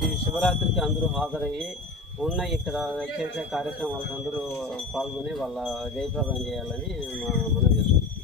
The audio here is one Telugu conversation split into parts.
ప్రతి శివరాత్రికి అందరూ హాజరయ్యి ఉన్న ఇక్కడ చేసే కార్యక్రమాలకు అందరూ పాల్గొని వాళ్ళ జయప్రదం చేయాలని మనం చేసుకుంటున్నాం.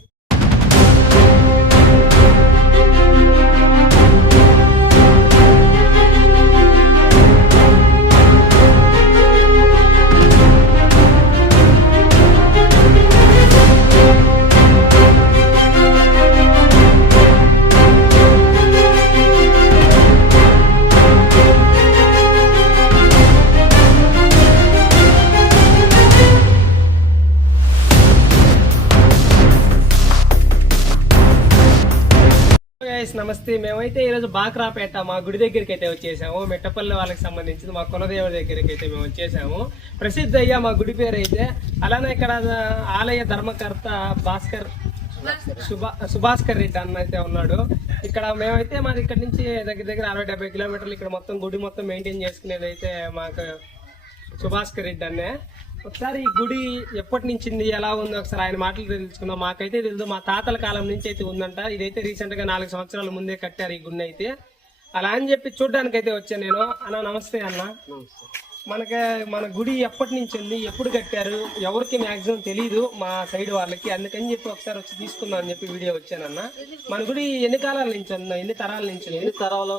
నమస్తే. మేమైతే ఈరోజు బాక్రాపేట మా గుడి దగ్గరికి అయితే వచ్చేసాము. మెట్టపల్లి వాళ్ళకి సంబంధించింది మా కులదేవుడి దగ్గరికి అయితే మేము వచ్చేసాము. ప్రసిద్ధ అయ్యా మా గుడి పేరు అయితే. అలానే ఇక్కడ ఆలయ ధర్మకర్త సుభాస్కర్ రెడ్డి అన్న అయితే ఉన్నాడు. ఇక్కడ మేమైతే మాది ఇక్కడ నుంచి దగ్గర 60-70 కిలోమీటర్లు ఇక్కడ మొత్తం గుడి మొత్తం మెయింటైన్ చేసుకునేది అయితే మాకు సుభాస్కర్ రెడ్డి అన్నే. ఒకసారి ఈ గుడి ఎప్పటి నుంచి ఎలా ఉందో ఒకసారి ఆయన మాటలు తెలుసుకుందాం. మాకైతే తెలుసు, మా తాతల కాలం నుంచి అయితే ఉందంట. ఇదైతే రీసెంట్ గా 4 సంవత్సరాల ముందే కట్టారు ఈ గుడిని అయితే. అలా అని చెప్పి చూడడానికి అయితే వచ్చాను నేను. అన్న నమస్తే అన్న. మన గుడి ఎప్పటి నుంచి ఉంది, ఎప్పుడు కట్టారు, ఎవరికి మాక్సిమం తెలియదు మా సైడ్ వాళ్ళకి. అందుకని చెప్పి ఒకసారి వచ్చి తీసుకుందాం అని చెప్పి వీడియో వచ్చానన్న. మన గుడి ఎన్ని కాలాల నుంచి ఉందా, ఎన్ని తరాల నుంచి? ఎన్ని తరాలు,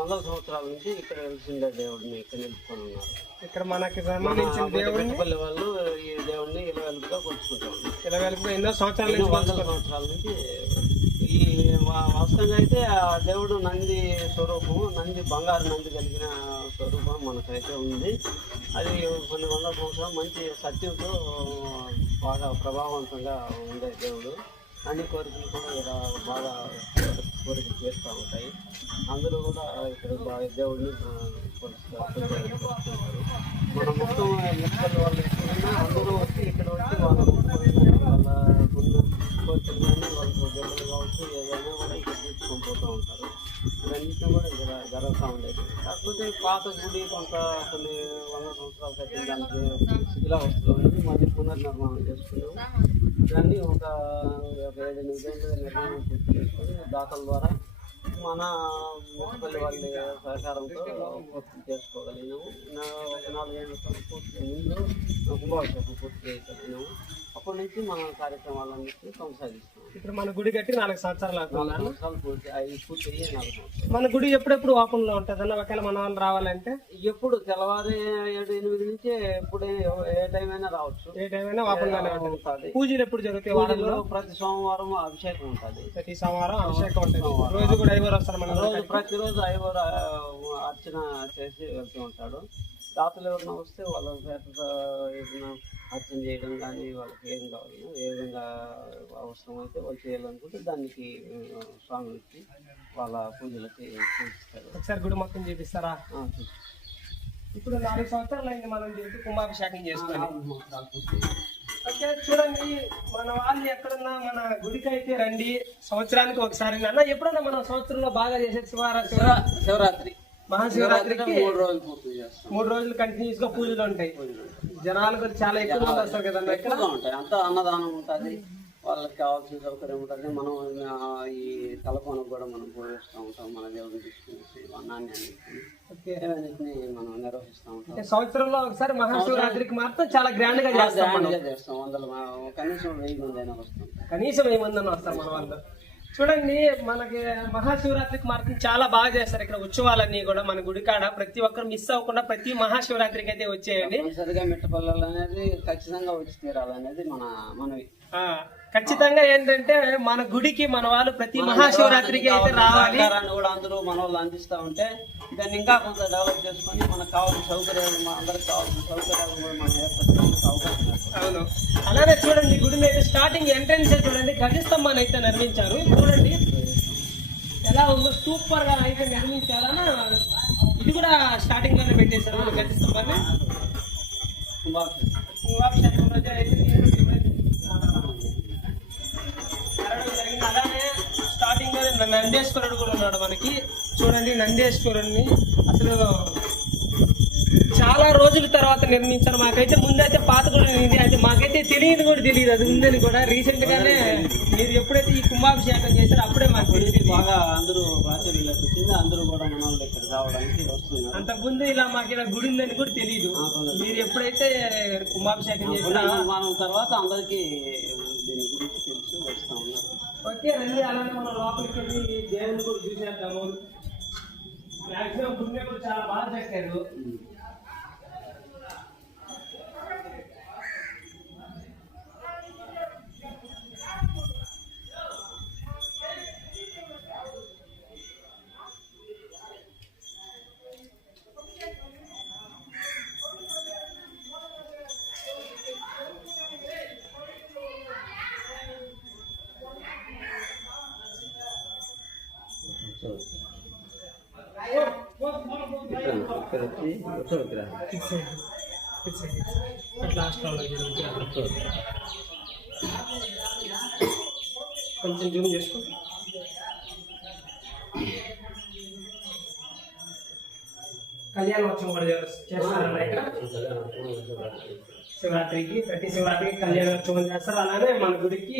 100 సంవత్సరాల నుంచి ఇక్కడ వెలిసిండే దేవుడిని ఇక్కడ నిలుపుకొని ఉన్నారు. ఇక్కడ మనకి సంబంధించిన దేవుడిని వాళ్ళు ఈ దేవుడిని ఇలవెలుపుగా కొలుచుకుంటారు. ఇలవెలుపుగా ఎన్నో సంవత్సరాల నుంచి, 100 సంవత్సరాల నుంచి. ఈ వాస్తవంగా అయితే ఆ దేవుడు నంది స్వరూపము, బంగారు నంది కలిగిన స్వరూపం మనకైతే ఉంది. అది కొన్ని 100 సంవత్సరాలు మంచి సత్యంతో బాగా ప్రభావవంతంగా ఉండే దేవుడు. అన్ని కోరికలు కూడా బాగా కోరికలు చేస్తూ ఉంటాయి. అందరూ కూడా ఇక్కడ బాగా దేవుడిని కొలుచుకుంటారు. మన మొత్తం ముక్కలు వాళ్ళు ఎక్కువైనా అందరూ వచ్చి ఇక్కడ వచ్చి వాళ్ళ కోరికలు కానీ వాళ్ళకు గొడవలు కావచ్చు ఏదైనా కూడా ఇక్కడ తీసుకొని పోతూ ఉంటారు. ఇవన్నిటిని కూడా ఇక్కడ జరుగుతూ ఉండేది. కాకపోతే పాత గుడి కొన్ని 100 సంవత్సరాలు కట్టిన దానికి శిథిలావస్థలో ఉంది. మళ్ళీ పునర్నిర్మాణం చేసుకున్నాము. దాన్ని ఒక 7-8 ఏళ్ళ నిర్మాణం పూర్తి చేసుకొని దాతల ద్వారా మన మున్సిపల్ వాళ్ళ సహకారంతో పూర్తి చేసుకోగలిగినాము. ఒక 4 ఏళ్ళ ముందు కుంభాభిషేకం పూర్తి చేయగలిగినాము. అప్పటి నుంచి మన కార్యక్రమాలన్నింటినీ కొనసాగిస్తాం. ఇప్పుడు మన గుడి కట్టి 4 సంవత్సరాలు అవుతుంది. 4 సంవత్సరాలు పూర్తి అయ్యి 4 సంవత్సరాలు. మన గుడి ఎప్పుడెప్పుడు ఓపెన్ లో ఉంటుంది అన్న? ఒకవేళ మన వాళ్ళు రావాలంటే ఎప్పుడు తెల్లవారి 7-8 నుంచి ఎప్పుడైనా ఏ టైం అయినా రావచ్చు. ఏ టైం అయినా ఓపెన్ గానే ఉంటుంది. పూజలు ఎప్పుడు జరుగుతాయి? వారంలో ప్రతి సోమవారం అభిషేకం ఉంటుంది. ప్రతి సోమవారం అభిషేకం ఉంటుంది. రోజు కూడా 5 వస్తారు. మన రోజు ప్రతిరోజు 5 అర్చన చేసి వెళ్తూ ఉంటాడు. దాతలు ఎవరైనా వస్తే వాళ్ళ ఏదైనా అర్చన చేయడం కానీ వాళ్ళకి ఏం కావాలి, ఏ విధంగా అవసరం అయితే వాళ్ళు చేయాలనుకుంటే దానికి స్వామి వచ్చి వాళ్ళ పూజలకి చూపిస్తారు. ఒకసారి గుడి మొత్తం చూపిస్తారా? ఇప్పుడు 4 సంవత్సరాలు అయింది మనం చేసి కుంభాభిషేకం చేసుకుని. ఓకే, చూడండి మన వాళ్ళు ఎక్కడున్నా మన గుడికి అయితే రండి. సంవత్సరానికి ఒకసారి అన్న. ఎప్పుడన్నా మనం సంవత్సరంలో బాగా చేసేది శివరాత్రి, మహాశివరాత్రికి 3 రోజులు పూర్తి చేస్తాం. 3 రోజులు కంటిన్యూస్ గా పూజలు ఉంటాయి. జనాలు కూడా చాలా ఎక్కువ మంది వస్తారు కదండి. ఎక్కువగా ఉంటాయి. అంతా అన్నదానం ఉంటుంది, వాళ్ళకి కావాల్సిన సౌకర్యం ఉంటుంది. మనం ఈ తలకోనకు కూడా మనం పూజిస్తూ ఉంటాం. మన దేవుడిని తీసుకుని అన్నాన్ని అన్నింటినీ మనం నిర్వహిస్తూ ఉంటాం. సంవత్సరంలో ఒకసారి మహాశివరాత్రికి మాత్రం చాలా గ్రాండ్ గా చేస్తాం. కనీసం 1000 మంది అయినా వస్తాం. కనీసం 1000 మంది అయినా వస్తారు మన వాళ్ళు. చూడండి, మనకి మహాశివరాత్రికి మాత్రం చాలా బాగా చేస్తారు. ఇక్కడ ఉత్సవాలన్నీ కూడా మన గుడికాడ ప్రతి ఒక్కరు మిస్ అవ్వకుండా ప్రతి మహాశివరాత్రికి అయితే వచ్చేయండి. సరిగా మిట్టపల్లెలు అనేది ఖచ్చితంగా వచ్చి తీరాలనేది మనవి. ఖచ్చితంగా ఏంటంటే మన గుడికి మన వాళ్ళు ప్రతి మహాశివరాత్రికి అయితే రావాలి. కూడా అందరూ మన వాళ్ళు అందిస్తూ ఉంటే దాన్ని ఇంకా కొంత డెవలప్ చేసుకొని మనకు కావాల్సిన సౌకర్యాలు, అందరికి కావాల్సిన సౌకర్యాలు కూడా మనం ఏర్పరచుకోవడానికి అవకాశం. అవును. అలానే చూడండి, గుడిని అయితే స్టార్టింగ్ ఎంట్రన్స్ చూడండి, గజస్తంభాన్ని అయితే నిర్మించారు. చూడండి ఎలా ఉందో, సూపర్ గా అయితే నిర్మించారని. ఇది కూడా స్టార్టింగ్ లోనే పెట్టేశారు గజస్తంభాన్ని. కుంభాభిషేకం రోజు అలానే స్టార్టింగ్ లో నందేశ్వరుడు కూడా ఉన్నాడు మనకి. చూడండి, నందేశ్వరుడిని అసలు చాలా రోజుల తర్వాత నిర్మించారు. మాకైతే ముందైతే పాత గుడి ఉంది, అయితే మాకైతే తెలియదు కూడా తెలియదు అది ఉందని కూడా. రీసెంట్ గానే మీరు ఎప్పుడైతే ఈ కుంభాభిషేకం చేశారో అప్పుడే మాకు తెలిసింది. బాగా అందరూ ప్రాచుర్యంలోకి వచ్చింది, అందరూ కూడా మన వాళ్ళు ఇక్కడ రావడానికి వస్తున్నారు. అంతకుముందు ఇలా మాకు ఇలా గుడి ఉందని కూడా తెలియదు. మీరు ఎప్పుడైతే కుంభాభిషేకం చేశారో మనం తర్వాత అందరికీ దీని గురించి తెలుసు వస్తా ఉన్నారు. ఓకే రండి, అలానే మనం లోపలికి వెళ్ళి దేవుని కూడా చూసేద్దాము. మాక్సిమం గుడిని కూడా చాలా బాగా కట్టారు. ఇక్కడ వచ్చి ఉత్సవ విగ్రహం కొంచెం జూమ్ చేసుకో. కళ్యాణోత్సవం కూడా చేస్తారన్న ఇక్కడ శివరాత్రికి, ప్రతి శివరాత్రికి కళ్యాణోత్సవం చేస్తారు. అలానే మన గుడికి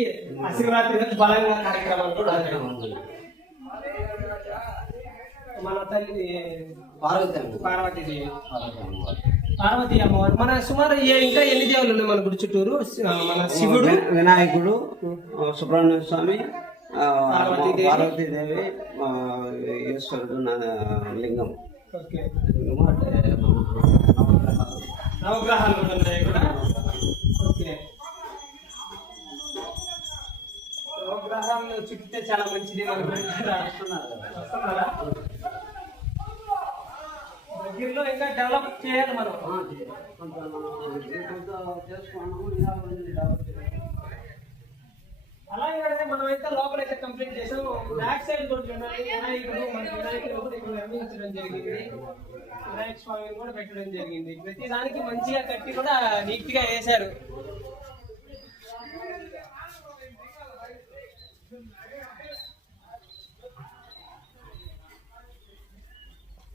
శివరాత్రి బలంగా కార్యక్రమాలు కూడా మన తల్లి పార్వతీదేవి, పార్వతీ అమ్మవారు. మన సుమారు ఇంకా ఎన్ని దేవుళ్ళు ఉన్నాయి మన గుడి చుట్టూరు? మన శివుడు, వినాయకుడు, సుబ్రహ్మణ్య స్వామి, పార్వతీదేవి, ఈశ్వరుడు, లింగం. ఓకే, లింగము అంటే నవగ్రహాలు కూడా ఉన్నాయి కూడా. ఓకే, నవగ్రహాలు చుట్టితే చాలా మంచిది. మనకు వస్తున్నారా? దగ్గరలో ఇంకా డెవలప్ చేయాలి మనం. అలాగే మనం అయితే లోపలైతే కంప్లీట్ చేసాం. బ్యాక్ సైడ్ కూడా చూడండి, వినాయకుడు, మనకి వినాయకుడు కూడా ఇక్కడ నిర్మించడం జరిగింది. వినాయక స్వామిని కూడా పెట్టడం జరిగింది. ప్రతి దానికి మంచిగా కట్టి కూడా నీట్ గా వేశారు.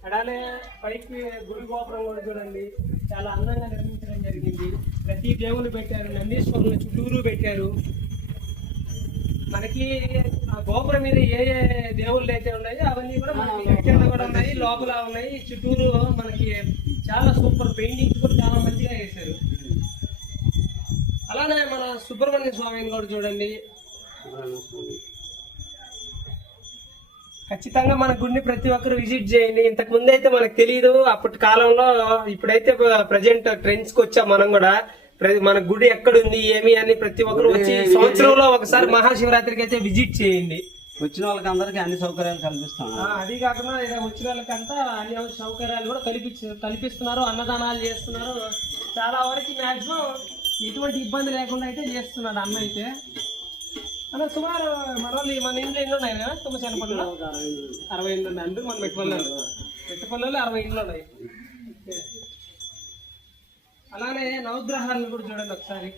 అలానే పైకి గుడి గోపురం కూడా చూడండి, చాలా అందంగా నిర్మించడం జరిగింది. ప్రతి దేవుళ్ళు పెట్టారు, నందీశ్వరులు చుట్టూరు పెట్టారు. మనకి ఆ గోపురం మీద ఏ ఏ దేవుళ్ళు అయితే ఉన్నాయో అవన్నీ కూడా మనకి కింద కూడా ఉన్నాయి, లోపల ఉన్నాయి. చుట్టూరు మనకి చాలా సూపర్ పెయింటింగ్స్ కూడా చాలా మంచిగా వేశారు. అలానే మన సుబ్రహ్మణ్య స్వామిని కూడా చూడండి. ఖచ్చితంగా మన గుడిని ప్రతి ఒక్కరు విజిట్ చేయండి. ఇంతకు ముందు అయితే మనకు తెలియదు అప్పటి కాలంలో. ఇప్పుడైతే ప్రజెంట్ ట్రెండ్స్ కి వచ్చాం మనం కూడా. మన గుడి ఎక్కడుంది ఏమి అని ప్రతి ఒక్కరు వచ్చి సంవత్సరంలో ఒకసారి మహాశివరాత్రికి అయితే విజిట్ చేయండి. వచ్చిన వాళ్ళకి అందరికి అన్ని సౌకర్యాలు కల్పిస్తాం. అది కాకుండా వచ్చిన వాళ్ళకంతా అన్ని సౌకర్యాలు కూడా కల్పిస్తున్నారు. అన్నదానాలు చేస్తున్నారు. చాలా వరకు మాక్సిమం ఎటువంటి ఇబ్బంది లేకుండా అయితే చేస్తున్నాడు అన్న అయితే. అన్న సుమారు మన ఇంట్లో ఎన్ని ఉన్నాయి కదా? తుమ్మచనపల్లిలో 60 ఇండ్లు ఉన్నాయి. అంటే మన మెట్టుపల్లిలో 60 ఇండ్లు ఉన్నాయి. అలానే నవగ్రహాలను కూడా చూడండి ఒకసారి.